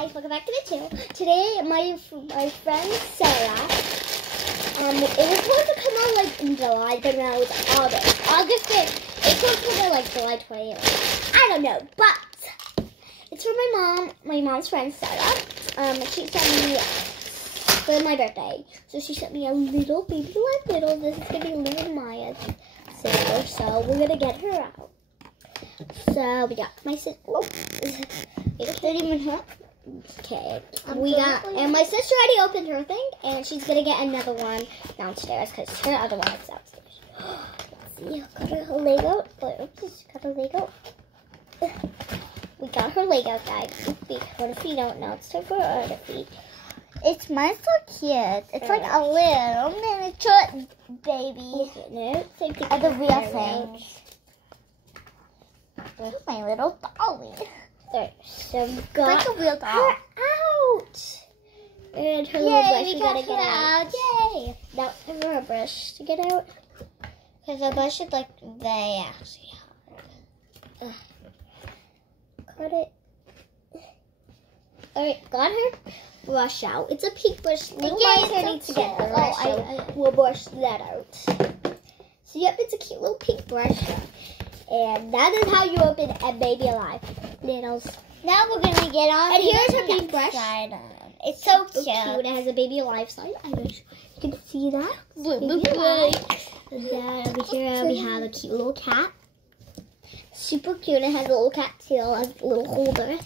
guys, welcome back to the channel. Today, my friend Sarah, it was supposed to come out like in July, but now it's August 5th. It's supposed to come out like July 20th. I don't know, but it's for my mom, my mom's friend Sarah. She sent me for my birthday, so she sent me a little baby little. This is gonna be little Maya. So we're gonna get her out. So we got my sister. Oh, it didn't even hurt. Okay, and my sister already opened her thing, and she's gonna get another one downstairs because her other one is downstairs. Let's see, got her Lego. Oops, got her Lego. We got her Lego, guys. What if you don't know? It's time for her to feed. It's mine so cute. It's like a little miniature baby. No, the real things. This is my little dolly. Alright, so we got like a real doll. her out. And her little brush is gonna get out. Yay! Now for her brush to get out. Because the brush is like very actually hard. Got it. Alright, got her brush out. It's a pink brush. Little Maya needs to get the brush out. We'll brush that out. So yep, it's a cute little pink brush. And that is how you open a baby alive. Littles. Now we're going to get on. And here's her pink brush. It's so cute. It has a baby alive side. I wish you can see that. And then over here we have a cute little cat. Super cute. It has a little cat tail, a little holder.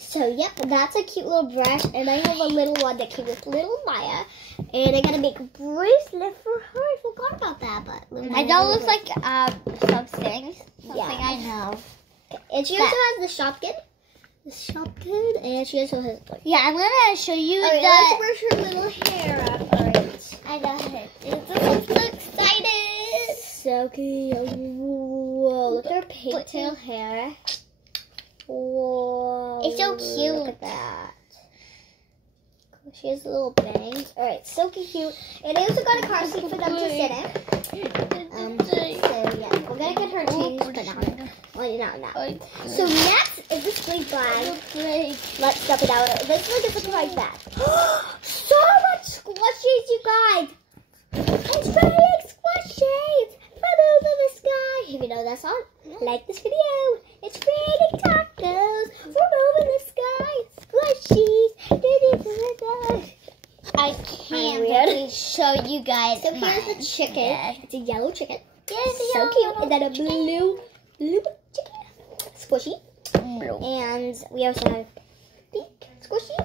So yep, that's a cute little brush. And I have a little one that came with little Maya. And I gotta make a bracelet for her. I forgot about that, but I know it looks like something I know. Okay. And she also has the shopkin. And she also has like, yeah, I'm gonna show you let's brush her little hair up. Alright. I got it. I'm so excited. So cute. Whoa, look at her pigtail hair. Whoa. It's so cute. Look at that. She has little bangs. Alright, so cute. And I also got a car seat for them to sit in. So yeah, we're gonna get her changed, but no. So next is this big bag. Let's stuff it out. This is like a surprise bag. So much squishies, you guys. It's raining squishies from over the sky. If you know that song, like this video. It's raining tacos from over the sky. Squishies. I can't really show you guys. So here's the chicken. It's a yellow chicken. Yes, so cute. And then a blue chicken. Squishy. And we also have pink squishy.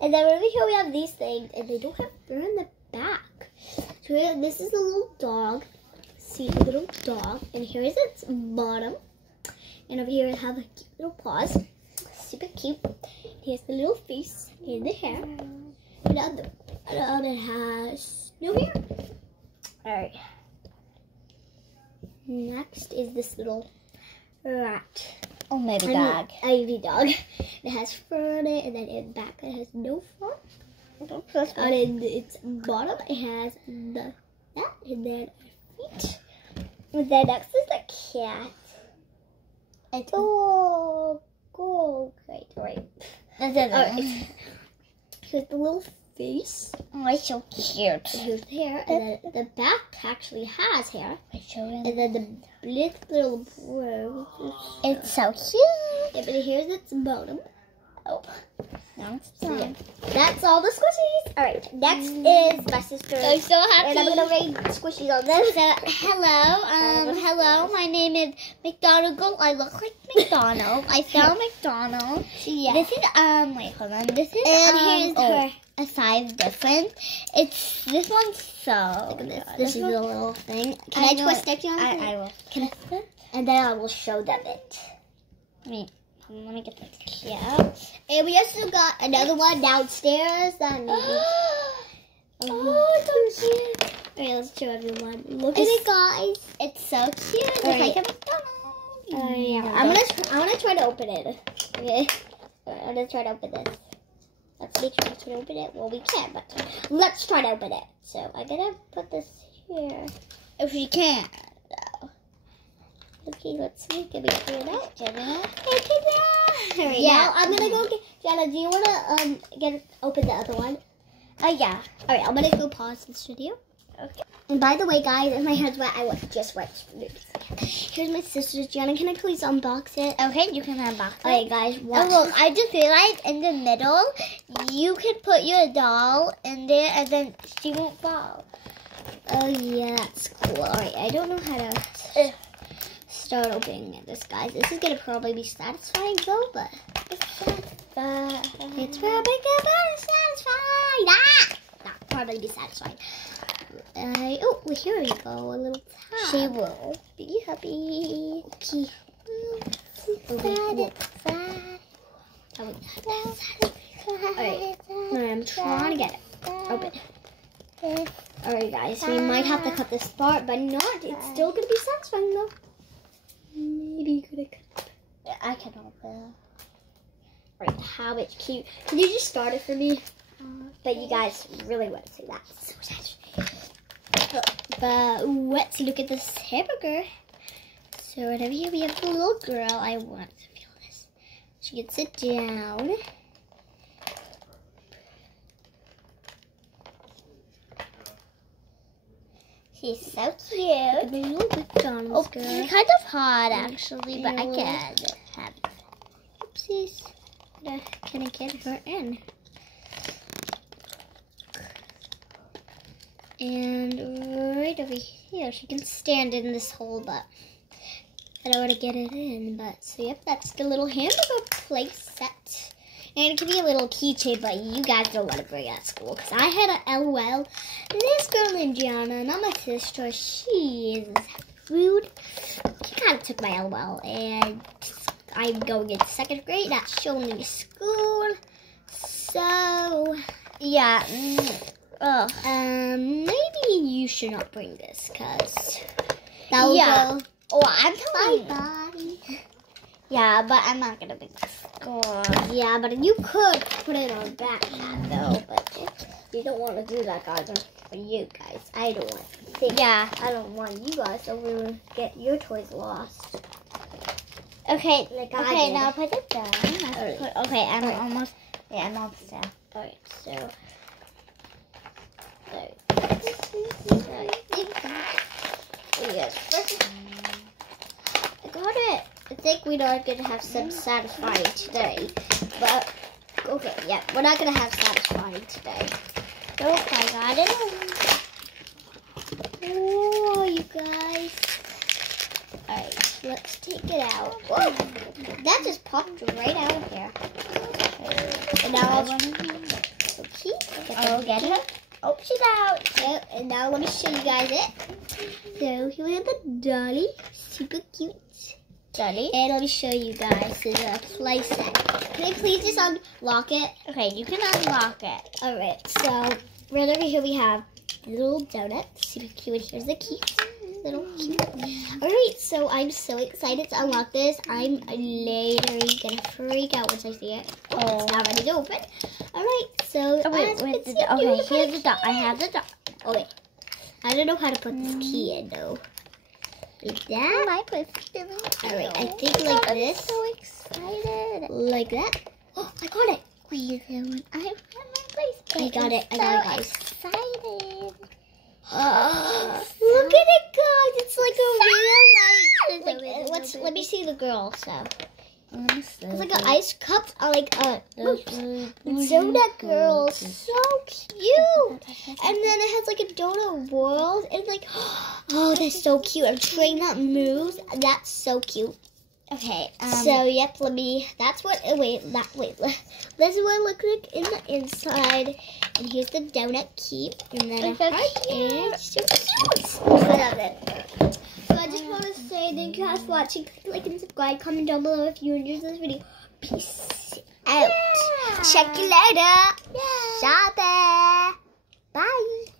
And then over here we have these things. And they don't have fur in the back. So here, this is a little dog. See the little dog. And here is its bottom. And over here we have a cute little paws. Super cute. Here's the little face and the hair. And it has no hair. Alright. Next is this little rat. Oh, maybe dog. Ivy dog. It has fur on it, and then in the back it has no fur. And in its bottom it has that, and then feet. And then next is the cat. It's great. Alright. Here's the little face. Oh, it's so cute. Here's the hair, and then the back actually has hair. And then the little bro. It's so cute. Yeah, but here's its bottom. Oh, now it's so, done. that's all the squishies. All right, next is my sister. I'm so happy. And I'm gonna rate squishies on this. So, hello, my name is McDonald. I look like McDonald. I spell McDonald. Yeah. This is wait, hold on. This is and here's her. A size difference. It's this one's so. Look at this. This is a little thing. Can I twist it? I will. Can I? And then I will show them it. Let me get this. Yeah. And we also got another one downstairs. That maybe. Oh, so cute. Alright, let's show everyone. Look at it, guys. It's so cute. It's Right. like a McDonald's. Yeah. I'm gonna try to open it. Okay. I'm gonna try to open this. Let's make sure to open it. Well, we can, but let's try to open it. So I'm gonna put this here. If you can. Okay, let's see. Can we figure it out? Jenna. Alright, Yeah. now I'm gonna go get Jenna. Do you wanna open the other one? Yeah. Alright, I'm gonna go pause this video. Okay. And by the way, guys, if my hand's wet, I just wet. Here's my sister's. Jenna, can I please unbox it? Okay, you can unbox it. Alright, guys. Oh, look, I just realized in the middle, you can put your doll in there and then she won't fall. Oh, yeah, that's cool. Alright, I don't know how to start opening this, guys. This is gonna probably be satisfying, though, but it's probably gonna be satisfying. Not probably be satisfying. Oh, well, here we go. A little tab. She will. Be happy. Okay. Alright, I'm trying to get it open. Alright, guys, we might have to cut this part, but not. It's still gonna be satisfying, though. Maybe you could have. I can open. Alright, how it's cute. Can you just start it for me? But you guys really want to see that. So satisfying. But let's look at this hamburger. So right over here we have the little girl. I want to feel this. She can sit down. She's so cute. The little McDonald's girl. It's kind of hard actually, but I can have it. Oopsies. Can I get her in? And right over here, she can stand in this hole, but I don't want to get it in. But so yep, that's the little hamburger plate set. And it can be a little keychain, but you guys don't want to bring it at school because I had a LOL. This girl named Gianna, not my sister, she is rude. She kind of took my LOL, and I'm going into 2nd grade. That's showing me school. So yeah. Maybe you should not bring this, cause that will go. Oh, I'm telling Bye. Yeah, but I'm not gonna bring this. Yeah, but you could put it on backpack though, but you don't want to do that, guys. For you guys, I don't want to. Yeah, I don't want you guys to really get your toys lost. Okay, like okay, now put it down. Right. Okay, I'm almost. Yeah, I'm almost down. All right, so. Yes. I got it. I think we are going to have some satisfying today. But, okay, yeah, we're not going to have satisfying today. Okay, I got it. Oh, you guys. Alright, let's take it out. Whoa, that just popped right out of here. And now I'll get it. Oh, she's out. Yep, and now let me show you guys it. So here we have the dolly, super cute. Dolly. And let me show you guys the play set. Can I please just unlock it? Okay, you can unlock it. Alright, so right over here we have the little donut, super cute. Here's the key. Little cute. Alright, so I'm so excited to unlock this. I'm literally gonna freak out once I see it. Oh, it's not ready to open. Alright, so here's the dot. I have the dot. Oh wait, I don't know how to put this key in though. Like that. Alright, I think like this. I'm so excited. Like that. Oh, I got it. Wait, I have my place. I got it, guys. Excited. Look at it, guys! It's like a real life. Let me see the girl. So it's like an ice cup, like a donut girl. So cute. And then it has like a donut world, and like, oh, that's so cute. A train that moves. That's so cute. Okay. So yep, that's what. Wait. This is what it looks like in the inside. And here's the donut keep. And then a heart. And it's super cute. I love it. So I just want to say thank you guys for watching. Click like and subscribe. Comment down below if you enjoyed this video. Peace out. Yeah. Check you later. Yeah. Shop it. Bye.